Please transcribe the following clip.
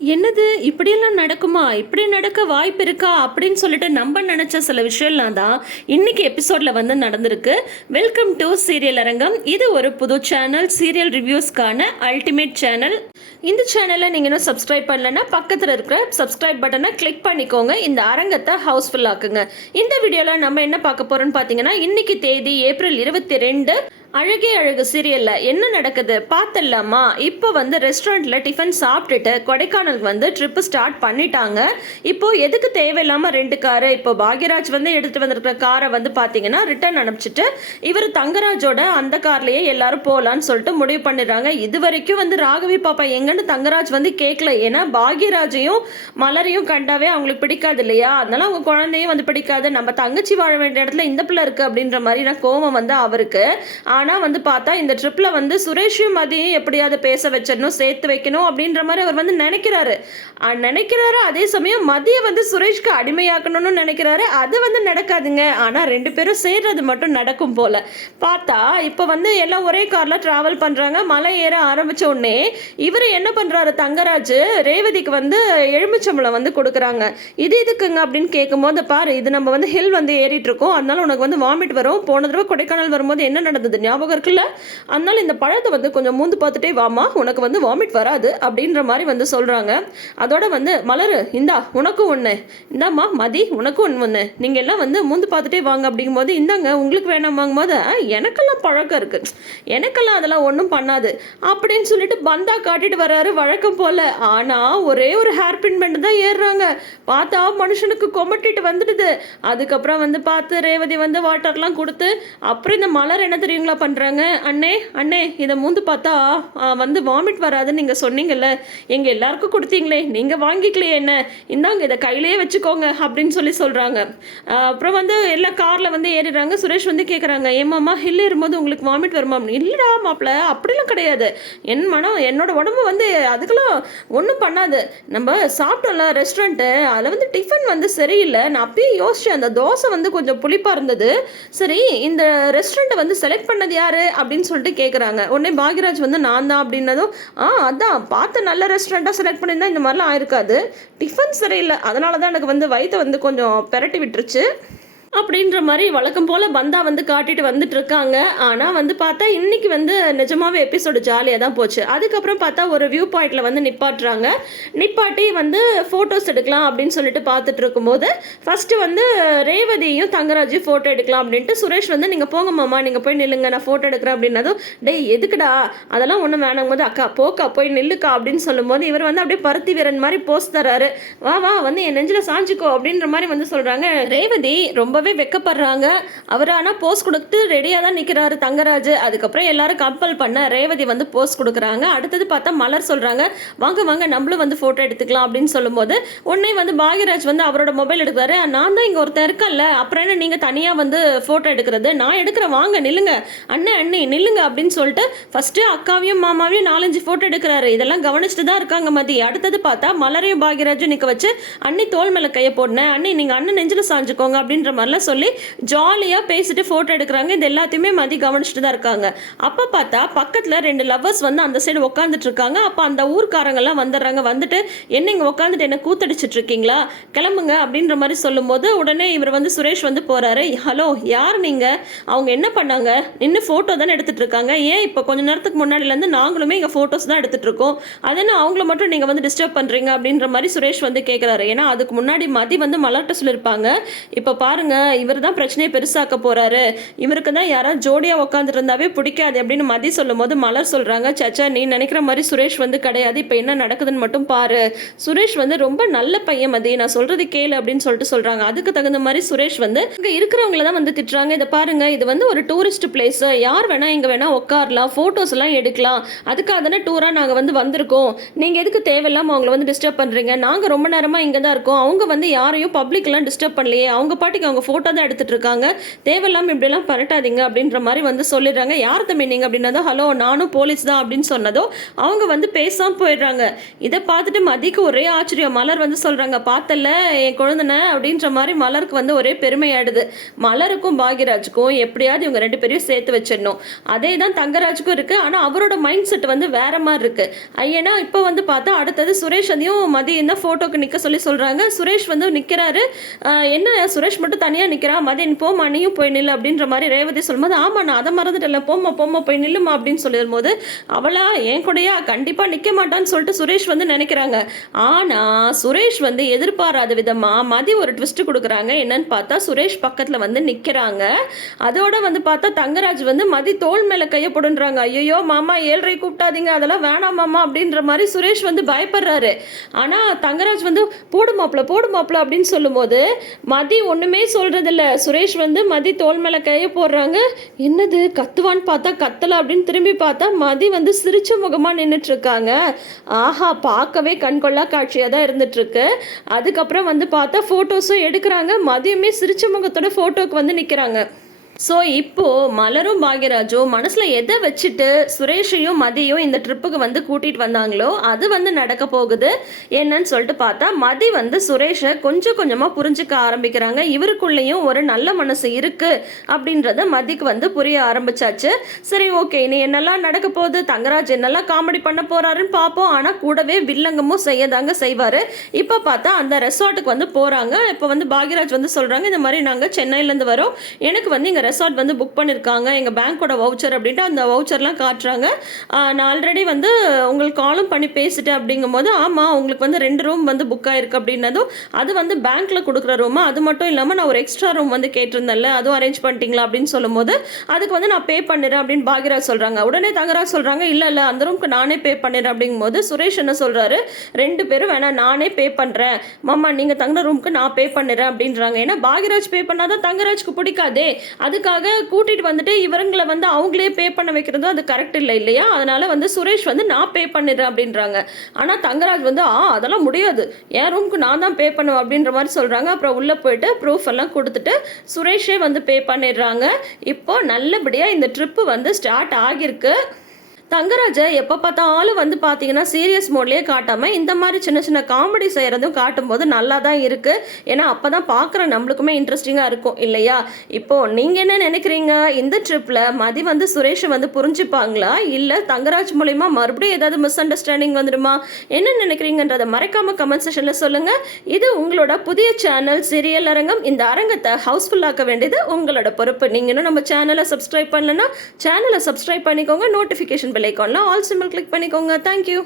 என்னது இப்படியெல்லாம் நடக்குமா? இப்படி நடக்க வாய்ப்பு இருக்கா? அப்படின்னு சொல்லிட்டு நம்ம நினைச்ச சில விஷயம்லாம் தான் இன்னைக்கு எபிசோட்ல வந்து நடந்திருக்கு. வெல்கம் டு சீரியல் அரங்கம். இது ஒரு புது சேனல், சீரியல் ரிவ்யூஸ்க்கான அல்டிமேட் சேனல். இந்த சேனலை நீங்கள் இன்னும் சப்ஸ்கிரைப் பண்ணலன்னா பக்கத்தில் இருக்கிற சப்ஸ்கிரைப் பட்டனை கிளிக் பண்ணிக்கோங்க. இந்த அரங்கத்தை ஹவுஸ்ஃபுல் ஆக்குங்க. இந்த வீடியோவில் நம்ம என்ன பார்க்க போறோம்னு பார்த்தீங்கன்னா, இன்னைக்கு தேதி ஏப்ரல் 22. அழகே அழகு சீரியல்ல என்ன நடக்குது பார்த்துடலாமா? இப்போ வந்து ரெஸ்டாரண்ட்ல டிஃபன் சாப்பிட்டுட்டு கொடைக்கானலுக்கு வந்து ட்ரிப்பு ஸ்டார்ட் பண்ணிட்டாங்க. இப்போ எதுக்கு தேவையில்லாம 2 காரு, இப்போ பாக்யராஜ் வந்து எடுத்துட்டு வந்திருக்கிற காரை வந்து பார்த்தீங்கன்னா ரிட்டர்ன் அனுப்பிச்சிட்டு இவர் தங்கராஜோட அந்த கார்லயே எல்லாரும் போகலான்னு சொல்லிட்டு முடிவு பண்ணிடுறாங்க. இது வரைக்கும் வந்து ராகவி பாப்பா எங்கன்னு தங்கராஜ் வந்து கேட்கல. ஏன்னா பாக்யராஜையும் மலரையும் கண்டாவே அவங்களுக்கு பிடிக்காது இல்லையா? அதனால அவங்க குழந்தையும் வந்து பிடிக்காது. நம்ம தங்கச்சி வாழ வேண்டிய இடத்துல இந்த பிள்ளை இருக்கு அப்படின்ற மாதிரி கோவம் வந்து அவருக்கு. ஆனால் வந்து பார்த்தா இந்த ட்ரிப்பில் வந்து சுரேஷையும் மதியும் எப்படியாவது பேச வச்சிடணும், சேர்த்து வைக்கணும் அப்படின்ற மாதிரி அவர் வந்து நினைக்கிறாரு. அதே சமயம் மதியை வந்து சுரேஷ்க்கு அடிமையாக்கணும்னு நினைக்கிறாரு. அது வந்து நடக்காதுங்க. ஆனால் 2 பேரும் சேர்றது மட்டும் நடக்கும் போல. பார்த்தா இப்போ வந்து எல்லாம் ஒரே காரில் ட்ராவல் பண்ணுறாங்க. மலை ஏற ஆரம்பித்த உடனே இவர் என்ன பண்ணுறாரு, தங்கராஜ் ரேவதிக்கு வந்து எலுமிச்சம்பழம் வந்து கொடுக்குறாங்க. இது எதுக்குங்க அப்படின்னு கேட்கும்போது, பாரு இது நம்ம வந்து ஹில் வந்து ஏறிட்டு இருக்கோம், அதனால உனக்கு வந்து வாமிட் வரும். போன தடவை கொடைக்கானல் வரும்போது என்ன நடந்தது ஞாபகம் இருக்குல்ல? அதனால இந்த பழத்தை வந்து கொஞ்சம் மூந்து பார்த்துட்டே வாமா, உனக்கு வந்து வாமிட் வராது அப்படின்ற மாதிரி வந்து சொல்கிறாங்க. அதோட வந்து மலரு இந்தா உனக்கும் ஒன்று, இந்தாம்மா மதி உனக்கும் ஒன்று, நீங்கள் எல்லாம் வந்து மூந்து பார்த்துட்டே வாங்க அப்படிங்கும்போது, இந்தாங்க உங்களுக்கு வேணாம் வாங்கும்போது, எனக்கெல்லாம் பழக்கம் இருக்குது, எனக்கெல்லாம் அதெல்லாம் ஒன்றும் பண்ணாது அப்படின்னு சொல்லிட்டு பந்தா காட்டிட்டு வர்றாரு வழக்கம் போல். ஆனால் ஒரே ஒரு ஹேர் பின் பெண்ட் தான் ஏறுறாங்க. பார்த்தா மனுஷனுக்கு கொமட்டிட்டு வந்துடுது. அதுக்கப்புறம் வந்து பார்த்து ரேவதி வந்து வாட்டர்லாம் கொடுத்து, அப்புறம் இந்த மலர் என்ன தெரியுங்களா பண்ணுறாங்க, அண்ணே அண்ணே இதை மூந்து பார்த்தா வந்து வாமிட் வராதுன்னு நீங்கள் சொன்னீங்கல்ல, எங்கள் எல்லாருக்கும் கொடுத்தீங்களே, நீங்கள் வாங்கிக்கலையே என்ன, இந்தாங்க இதை கையிலேயே வச்சுக்கோங்க அப்படின்னு சொல்லி சொல்கிறாங்க. அப்புறம் வந்து எல்லா காரில் வந்து ஏறிடுறாங்க. சுரேஷ் வந்து கேட்குறாங்க, ஏமாம்மா ஹில் ஏறும்போது உங்களுக்கு வாமிட் வருமா? இல்லைடா மாப்பிள்ள அப்படிலாம் கிடையாது, என்னோட உடம்பு வந்து அதுக்கெல்லாம் ஒன்றும் பண்ணாது. நம்ம சாப்பிட்டோம்ல ரெஸ்டாரண்ட்டு, அதில் வந்து டிஃபன் வந்து சரியில்லை. நான் அப்பயே யோசித்தேன், அந்த தோசை வந்து கொஞ்சம் புளிப்பாக இருந்தது. சரி இந்த ரெஸ்டாரண்ட்டை வந்து செலக்ட் பண்ணது யாரு அப்படின்னு சொல்லிட்டு கேட்குறாங்க. உடனே பாக்யராஜ் வந்து நான் தான் அப்படின்னதும், அதான் பார்த்து நல்ல ரெஸ்டாரண்ட்டாக செலக்ட் பண்ணியிருந்தா இந்த மாதிரிலாம் ஆயிருக்காது, டிஃபன் சரியில்லை, அதனால தான் எனக்கு வந்து வயிற்றை வந்து கொஞ்சம் பெரட்டி விட்டுருச்சு அப்படின்ற மாதிரி வழக்கம் போல் பந்தா வந்து காட்டிட்டு வந்துட்டு இருக்காங்க. ஆனால் வந்து பார்த்தா இன்னைக்கு வந்து நிஜமாவே எபிசோடு ஜாலியாக தான் போச்சு. அதுக்கப்புறம் பார்த்தா ஒரு வியூ பாயிண்டில் வந்து நிப்பாட்டி வந்து ஃபோட்டோஸ் எடுக்கலாம் அப்படின்னு சொல்லிட்டு பார்த்துட்டு இருக்கும்போது, ஃபஸ்ட்டு வந்து ரேவதியும் தங்கராஜையும் ஃபோட்டோ எடுக்கலாம் அப்படின்ட்டு சுரேஷ் வந்து நீங்கள் போங்க மாமா, நீங்கள் போய் நில்லுங்க, நான் ஃபோட்டோ எடுக்கிறேன் அப்படின்னதும், டேய் எதுக்குடா அதெல்லாம் ஒன்றும் வேணாம் போது, அக்கா போக்கா போய் நில்லுக்கா அப்படின்னு சொல்லும்போது, இவர் வந்து அப்படியே பருத்தி வீரன் மாதிரி போஸ்ட் தராரு. வா வா வந்து என் நெஞ்சில் சாஞ்சிக்கோ அப்படின்ற மாதிரி வந்து சொல்கிறாங்க. ரேவதி ரொம்பவே வெக்கப்படுறாங்க. அவர் ஆனால் போஸ்ட் கொடுத்து ரெடியாக தான் நிற்கிறாரு தங்கராஜ். அதுக்கப்புறம் எல்லாரும் கம்பல் பண்ண ரேவதி வந்து போஸ்ட் கொடுக்குறாங்க. அடுத்தது பார்த்தா மலர் சொல்கிறாங்க, வாங்க வாங்க நம்மளும் வந்து ஃபோட்டோ எடுத்துக்கலாம் அப்படின்னு சொல்லும்போது, உடனே வந்து பாக்யராஜ் வந்து அவரோட மொபைல் எடுக்கிறாரு. நான் தான் இங்கே ஒருத்தர் இருக்கல, அப்புறம் என்ன நீங்கள் தனியாக வந்து ஃபோட்டோ எடுக்கிறது, நான் எடுக்கிறேன் வாங்க நில்லுங்க, அண்ணி நில்லுங்க அப்படின்னு சொல்லிட்டு ஃபஸ்ட்டு அக்காவையும் மாமாவையும் 4-5 ஃபோட்டோ எடுக்கிறாரு. இதெல்லாம் கவனிச்சுட்டு தான் இருக்காங்க மதி. அடுத்தது பார்த்தா மலரையும் பாக்யராஜும் நிற்க வச்சு, அண்ணி தோல் மேலே கையை போடனேன், அண்ணி நீங்கள் அண்ணன் நெஞ்சில் சாஞ்சுக்கோங்க அப்படின்ற மாதிரிலாம் சொல்லி ஜாலியாக பேசிட்டு ஃபோட்டோ எடுக்கிறாங்க. இது எல்லாத்தையுமே மதி கவனிச்சுட்டு தான் இருக்காங்க. அப்போ பார்த்தா பக்கத்தில் 2 லவ்வர்ஸ் வந்து அந்த சைடு உட்காந்துட்டு இருக்காங்க. அப்போ அந்த ஊர்க்காரங்கெல்லாம் வந்துடுறாங்க. வந்துட்டு என்ன இங்கே உட்காந்துட்டு என்ன கூத்தடிச்சிட்டு இருக்கீங்களா, கிளம்புங்க அப்படின்ற மாதிரி சொல்லும்போது, உடனே இவர் வந்து சுரேஷ் வந்து போகிறாரு. ஹலோ யார் நீங்கள், அவங்க என்ன பண்ணாங்க, நின்று ஃபோட்டோ தானே எடுத்துகிட்டு இருக்காங்க, ஏன் இப்போ கொஞ்சம் நேரத்துக்கு முன்னாடிலேருந்து நாங்களுமே இங்கே ஃபோட்டோஸ் தான் எடுத்துகிட்டு இருக்கோம், அதனால் அவங்கள மட்டும் நீங்கள் வந்து டிஸ்டர்ப் பண்ணுறீங்க அப்படின்ற மாதிரி சுரேஷ் வந்து கேட்குறாரு. ஏன்னா அதுக்கு முன்னாடி மதி வந்து மலர்கிட்ட சொல்லியிருப்பாங்க, இப்போ பாருங்க இவர் தான் பிரச்சனையை பெருசாக்க போறாரு, இவருக்கு தான் யாராவது ஜோடியாக உட்காந்துட்டு இருந்தாவே பிடிக்காது அப்படின்னு மதி சொல்லும் போது, மலர் சொல்கிறாங்க, சச்சா நீ நினைக்கிற மாதிரி சுரேஷ் வந்து கிடையாது, இப்போ என்ன நடக்குதுன்னு மட்டும் பாரு, சுரேஷ் வந்து ரொம்ப நல்ல பையன் மதி, நான் சொல்கிறது கேளு அப்படின்னு சொல்லிட்டு சொல்கிறாங்க. அதுக்கு தகுந்த மாதிரி சுரேஷ் வந்து இங்கே இருக்கிறவங்கள தான் வந்து திட்டுறாங்க. இதை பாருங்க இது வந்து ஒரு டூரிஸ்ட் பிளேஸ், யார் வேணால் இங்கே வேணால் உட்காரலாம், ஃபோட்டோஸ் எல்லாம் எடுக்கலாம், அதுக்காக தானே டூராக நாங்கள் வந்து வந்திருக்கோம், நீங்கள் எதுக்கு தேவையில்லாமல் அவங்கள வந்து டிஸ்டர்ப் பண்ணுறீங்க, நாங்கள் ரொம்ப நேரமாக இங்கே தான் இருக்கோம், அவங்க வந்து யாரையும் பப்ளிக்லாம் டிஸ்டர்ப் பண்ணலையே, அவங்க பாட்டுக்கு அவங்க ஃபோட்டோ தான் எடுத்துகிட்டு இருக்காங்க, தேவையில்லாமல் இப்படிலாம் பரட்டாதீங்க அப்படின்ற மாதிரி வந்து சொல்லிடுறாங்க. யார் தம்பி நீங்கள் அப்படின்னதோ, ஹலோ நானும் போலீஸ் தான் அப்படின்னு சொன்னதோ அவங்க வந்து பேசாமல் போயிடுறாங்க. இதை பார்த்துட்டு மதிக்கு ஒரே ஆச்சரியம். மலர் வந்து சொல்கிறாங்க, பார்த்தல என் குழந்தைன அப்படின்ற மாதிரி மலருக்கு வந்து ஒரே பெருமையாயிடுது. மலருக்கும் பாக்யராஜுக்கும் எப்படியாவது இவங்க 2 பேரையும் சேர்த்து வச்சிடணும். அதே தான் தங்கராஜுக்கும் இருக்குது. ஆனால் அவரோட மைண்ட் செட் வந்து வேற மாதிரி இருக்குது. ஏன்னா இப்போ வந்து பார்த்தா அடுத்தது சுரேஷ் அதையும் மதியம் தான் ஃபோட்டோக்கு நிற்க சொல்லி சொல்கிறாங்க. சுரேஷ் வந்து நிற்கிறாரு. என்ன சுரேஷ் மட்டும் தனியாக நிற்கிறா, மதியம் போமா நீயும் போய் நில்லு அப்படின்ற மாதிரி ரேவதி சொல்லும்போது, ஆமாம் நான் அதை மறந்துட்டல, போமா போமா போய் நில்லுமா அப்படின்னு சொல்லிடும்போது, அவளா என் கூடயா கண்டிப்பாக நிற்க மாட்டான்னு சொல்லிட்டு சுரேஷ் வந்து நினைக்கிறாங்க. ஆனால் சுரேஷ் வந்து எதிர்பாராத விதமாக மதி ஒரு ட்விஸ்ட் கொடுக்குறாங்க. என்னன்னு பார்த்தா சுரேஷ் பக்கத்தில் வந்து நிற்கிறாங்க. அதோட வந்து பார்த்தா தங்கராஜ் வந்து மதி தோள் மேலே கையை போடுன்றாங்க. ஐயோ மாமா 7:30 கூப்பிட்டாதீங்க, அதெல்லாம் வேணாம் மாமா அப்படின்ற மாதிரி சுரேஷ் வந்து பயப்படுறாரு. ஆனால் தங்கராஜ் வந்து போடு மாப்பிள அப்படின்னு சொல்லும்போது மதி ஒன்றுமே சொல்கிறதில்ல. சுரேஷ் வந்து மதி தோள் மேலே கையை போடுறாங்க. என்னது கத்துவான்னு பார்த்தா கத்தலை அப்படின்னு திரும்பி பார்த்தா மதி வந்து சிரிச்ச முகமாக நின்றுட்டுருக்காங்க. ஆஹா, பார்க்கவே கண்கொள்ளா காட்சியாக தான் இருந்துகிட்ருக்கு. அதுக்கப்புறம் வந்து பார்த்தா ஃபோட்டோஸும் எடுக்கிறாங்க. மதியமே சிரிச்ச முகத்தோட ஃபோட்டோக்கு வந்து நிற்கிறாங்க. ஸோ இப்போது மலரும் பாக்யராஜும் மனசில் எதை வச்சுட்டு சுரேஷையும் மதியும் இந்த ட்ரிப்புக்கு வந்து கூட்டிகிட்டு வந்தாங்களோ அது வந்து நடக்க போகுது. என்னன்னு சொல்லிட்டு பார்த்தா மதி வந்து சுரேஷை கொஞ்சம் கொஞ்சமாக புரிஞ்சுக்க ஆரம்பிக்கிறாங்க. இவருக்குள்ளேயும் ஒரு நல்ல மனசு இருக்குது அப்படின்றத மதிக்கு வந்து புரிய ஆரம்பிச்சாச்சு. சரி ஓகே, இனி என்னெல்லாம் நடக்க போகுது, தங்கராஜ் என்னெல்லாம் காமெடி பண்ண போகிறாருன்னு பார்ப்போம். ஆனால் கூடவே வில்லங்கமும் செய்யதாங்க செய்வார். இப்போ பார்த்தா அந்த ரெசார்ட்டுக்கு வந்து போகிறாங்க. இப்போ வந்து பாக்யராஜ் வந்து சொல்கிறாங்க, இந்த மாதிரி நாங்கள் சென்னையிலேருந்து வரோம், எனக்கு வந்து இங்கே ரெசார்ட் வந்து புக் பண்ணியிருக்காங்க, எங்கள் பேங்க்கோட வவுச்சர் அப்படின்ட்டு அந்த வவுச்சர்லாம் காட்டுறாங்க. நான் ஆல்ரெடி வந்து உங்களுக்கு காலும் பண்ணி பேசிட்டேன் அப்படிங்கும்போது, ஆமாம் உங்களுக்கு வந்து 2 ரூம் வந்து புக் ஆயிருக்கு அப்படின்னதும், அது வந்து பேங்க்கில் கொடுக்குற ரூமா, அது மட்டும் இல்லாமல் நான் ஒரு எக்ஸ்ட்ரா ரூம் வந்து கேட்டிருந்தேன்ல, அதுவும் அரேஞ்ச் பண்ணிட்டீங்களா அப்படின்னு சொல்லும்போது, அதுக்கு வந்து நான் பே பண்ணிடுறேன் அப்படின்னு பாக்யராஜ் சொல்கிறாங்க. உடனே தங்கராஜ் சொல்கிறாங்க, இல்லை அந்த ரூமுக்கு நானே பே பண்ணிடுறேன் அப்படிங்கும்போது சுரேஷ் என்ன சொல்கிறாரு, 2 பேரும் வேணாம் நானே பே பண்ணுறேன் மாமா, நீங்கள் தங்குற ரூமுக்கு நான் பே பண்ணிடுறேன் அப்படின்றாங்க. ஏன்னா பாக்யராஜ் பே பண்ணாதான் தங்கராஜ்க்கு பிடிக்காதே, அதுக்காக கூட்டிகிட்டு வந்துட்டு இவங்களை வந்து அவங்களே பே பண்ண வைக்கிறது அது கரெக்ட் இல்லை இல்லையா, அதனால வந்து சுரேஷ் வந்து நான் பே பண்ணிடுறேன் அப்படின்றாங்க. ஆனால் தங்கராஜ் வந்து அதெல்லாம் முடியாது, என் ரூமுக்கு நான் தான் பே பண்ணுவேன் அப்படின்ற மாதிரி சொல்கிறாங்க. அப்புறம் உள்ளே போயிட்டு ப்ரூஃப் எல்லாம் கொடுத்துட்டு சுரேஷே வந்து பே பண்ணிடுறாங்க. இப்போ நல்லபடியாக இந்த ட்ரிப்பு வந்து ஸ்டார்ட் ஆகியிருக்கு. தங்கராஜை எப்போ பார்த்தாலும் வந்து பார்த்தீங்கன்னா சீரியஸ் மோட்லேயே காட்டாமல் இந்த மாதிரி சின்ன சின்ன காமெடி செய்கிறதும் காட்டும்போது நல்லா தான் இருக்குது. ஏன்னா அப்போ தான் பார்க்குற நம்மளுக்குமே இன்ட்ரெஸ்டிங்காக இருக்கும் இல்லையா. இப்போது நீங்கள் என்ன நினைக்கிறீங்க, இந்த ட்ரிப்பில் மதி வந்து சுரேஷை வந்து புரிஞ்சுப்பாங்களா, இல்லை தங்கராஜ் மூலிமா மறுபடியும் ஏதாவது மிஸ் அண்டர்ஸ்டாண்டிங் வந்துடுமா, என்ன நினைக்கிறீங்கன்றதை மறக்காமல் கமெண்ட் செக்ஷனில் சொல்லுங்கள். இது உங்களோட புதிய சேனல் சீரியல் அரங்கம். இந்த அரங்கத்தை ஹவுஸ்ஃபுல்லாக்க வேண்டியது உங்களோட பொறுப்பு. நீங்கள் இன்னும் நம்ம சேனலை சப்ஸ்கிரைப் பண்ணலன்னா சேனலை சப்ஸ்கிரைப் பண்ணிக்கோங்க. நோட்டிஃபிகேஷன் பெல் ஐகான்ல ஆல் சிம்பிள் கிளிக் பண்ணிக்கோங்க. தேங்க்யூ.